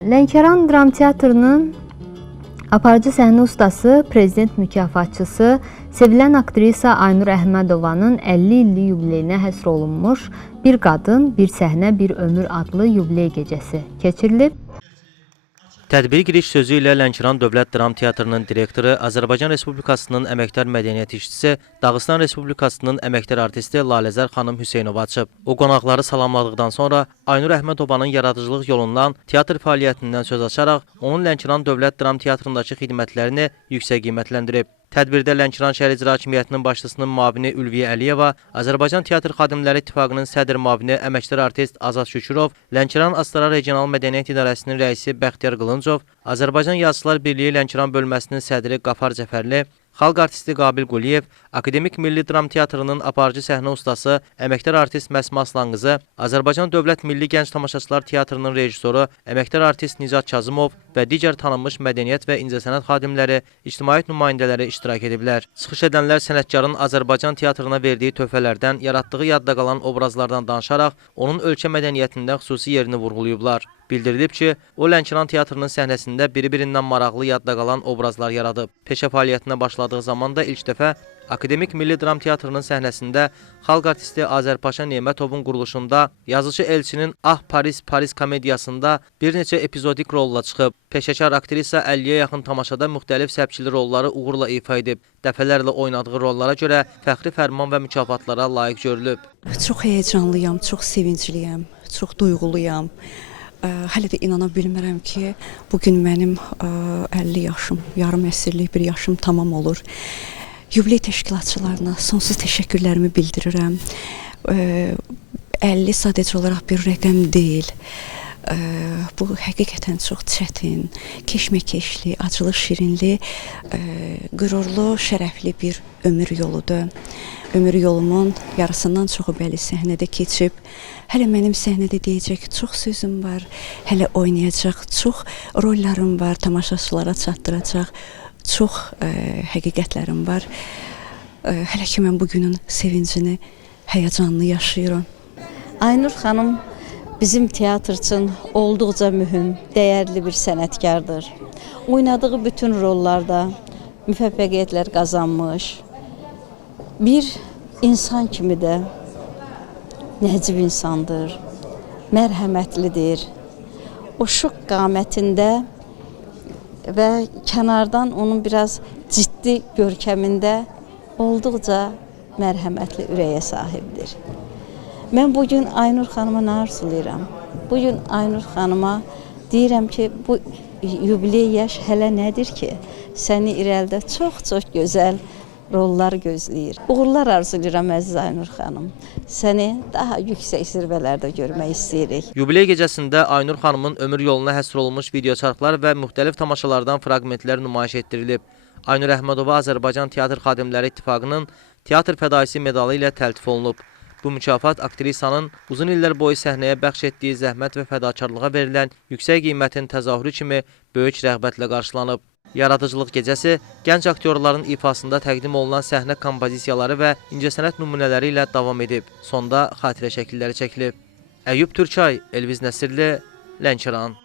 Lənkəran Dram Teatrının aparıcı səhnə ustası, prezident mükafatçısı, sevilən aktrisa Aynur Əhmədovanın 50 illik yubileyinə həsr olunmuş Bir Qadın, Bir Səhnə, Bir Ömür adlı yubiley gecəsi keçirilib. Tədbir giriş sözü ilə Lənkəran Dövlət Dram Teatrının direktoru, Azərbaycan Respublikasının əməkdar mədəniyyət işçisi, Dağıstan Respublikasının əməkdar artisti Laləzər xanım Hüseynova açıb. O qonaqları salamladıqdan sonra Aynur Əhmədovanın yaradıcılıq yolundan, teatr fəaliyyətindən söz açaraq, onun Lənkəran Dövlət Dram Teatrındakı xidmətlərini yüksək qiymətləndirib. Tədbirdə Lənkəran şəhər icra hakimiyyətinin başçısının müavini Ülviyə Əliyeva, Azərbaycan Teatr Xadimləri İttifaqının sədr müavini əməkdar artist Azad Şükürov, Lənkəran Astara Regional Mədəniyyət İdarəsinin rəisi Bəxtiyar Qılıncov, Azərbaycan Yazıçılar Birliyi Lənkəran bölməsinin sədri Qafar Cəfərli, xalq artisti Qabil Quliyev, Akademik Milli Dram Teatrının aparıcı səhnə ustası, əməkdar artist Məsmə Aslanqızı, Azərbaycan Dövlət Milli Gənc Tamaşaçılar Teatrının rejissoru, əməkdar artist Nicat Kazımov və digər tanınmış mədəniyyət və incəsənət xadimləri, ictimaiyyət nümayəndələri iştirak ediblər. Çıxış edənlər sənətkarın Azərbaycan teatrına verdiyi töhfələrdən, yaratdığı yadda qalan obrazlardan danışaraq, onun ölkə mədəniyyətində xüsusi yerini vurğulayıblar. Bildirilib ki, o Lənkəran teatrının səhnəsində biri-birindən maraqlı yadda qalan obrazlar yaradıb. Peşə fəaliyyətinə başladığı zaman da ilk dəfə Akademik Milli Dram Teatrının səhnəsində xalq artisti Azərpaşa Nemətovun quruluşunda yazıcı Elçinin Ah Paris, Paris komediyasında bir neçə epizodik rolla çıxıb. Peşəkar aktrisa 50-yə yaxın tamaşada müxtəlif səpkili rolları uğurla ifa edib. Dəfələrlə oynadığı rollara görə fəxri fərman və mükafatlara layiq görülüb. Çox həyəcanlıyam, çox sevincliyəm, çox duyğuluyam. Hələ də inana bilmirəm ki, bugün mənim 50 yaşım, yarım əsrlik bir yaşım tamam olur. Yubiley təşkilatçılarına sonsuz təşəkkürlərimi bildirirəm. 50 sadəcə olaraq bir rəqəm deyil. Bu həqiqətən çox çətin, keşməkeşli, acılı, şirinli, qürurlu, şərəfli bir ömür yoludur. Ömür yolumun yarısından çoxu bəli səhnədə keçib. Hələ mənim səhnədə deyəcək çox sözüm var, hələ oynayacaq çox rollarım var, tamaşaçılara çatdıracaq çox həqiqətlərim var. Hələ ki mən bugünün sevincini həyəcanlı yaşayıram. Aynur xanım bizim teatr üçün olduqca mühüm, dəyərli bir sənətkardır. Oynadığı bütün rollarda müvəffəqiyyətlər qazanmış, bir insan kimi də nəcib insandır, mərhəmətlidir. O şıq qamətində və kənardan onun biraz ciddi görkəmində olduqca mərhəmətli ürəyə sahibdir. Mən bugün Aynur xanıma nə arzulayıram? Bugün Aynur xanıma deyirəm ki, bu yubiley yaş hələ nədir ki? Səni irəlidə çox-çox gözəl rollar gözləyir. Uğurlar arzulayıram əziz Aynur xanım. Səni daha yüksək zirvələrdə görmək istəyirik. Yubiley gecəsində Aynur xanımın ömür yoluna həsr olunmuş videoçarxlar və müxtəlif tamaşalardan fraqmentlər nümayiş etdirilib. Aynur Əhmədova Azərbaycan Teatr Xadimləri İttifaqının teatr fədaisi medalı ilə təltif olunub. Bu mükafat aktrisanın uzun illər boyu səhnəyə bəxş etdiyi zəhmət və fədakarlığa verilən yüksək qiymətin təzahürü kimi böyük rəğbətlə qarşılanıb. Yaradıcılıq gecəsi gənc aktyorların ifasında təqdim olunan səhnə kompozisiyaları və incəsənət nümunələri ilə davam edib. Sonda xatirə şəkilləri çəkilib. Əyyub Türkay, Elviz Nəsirli, Lənkəran.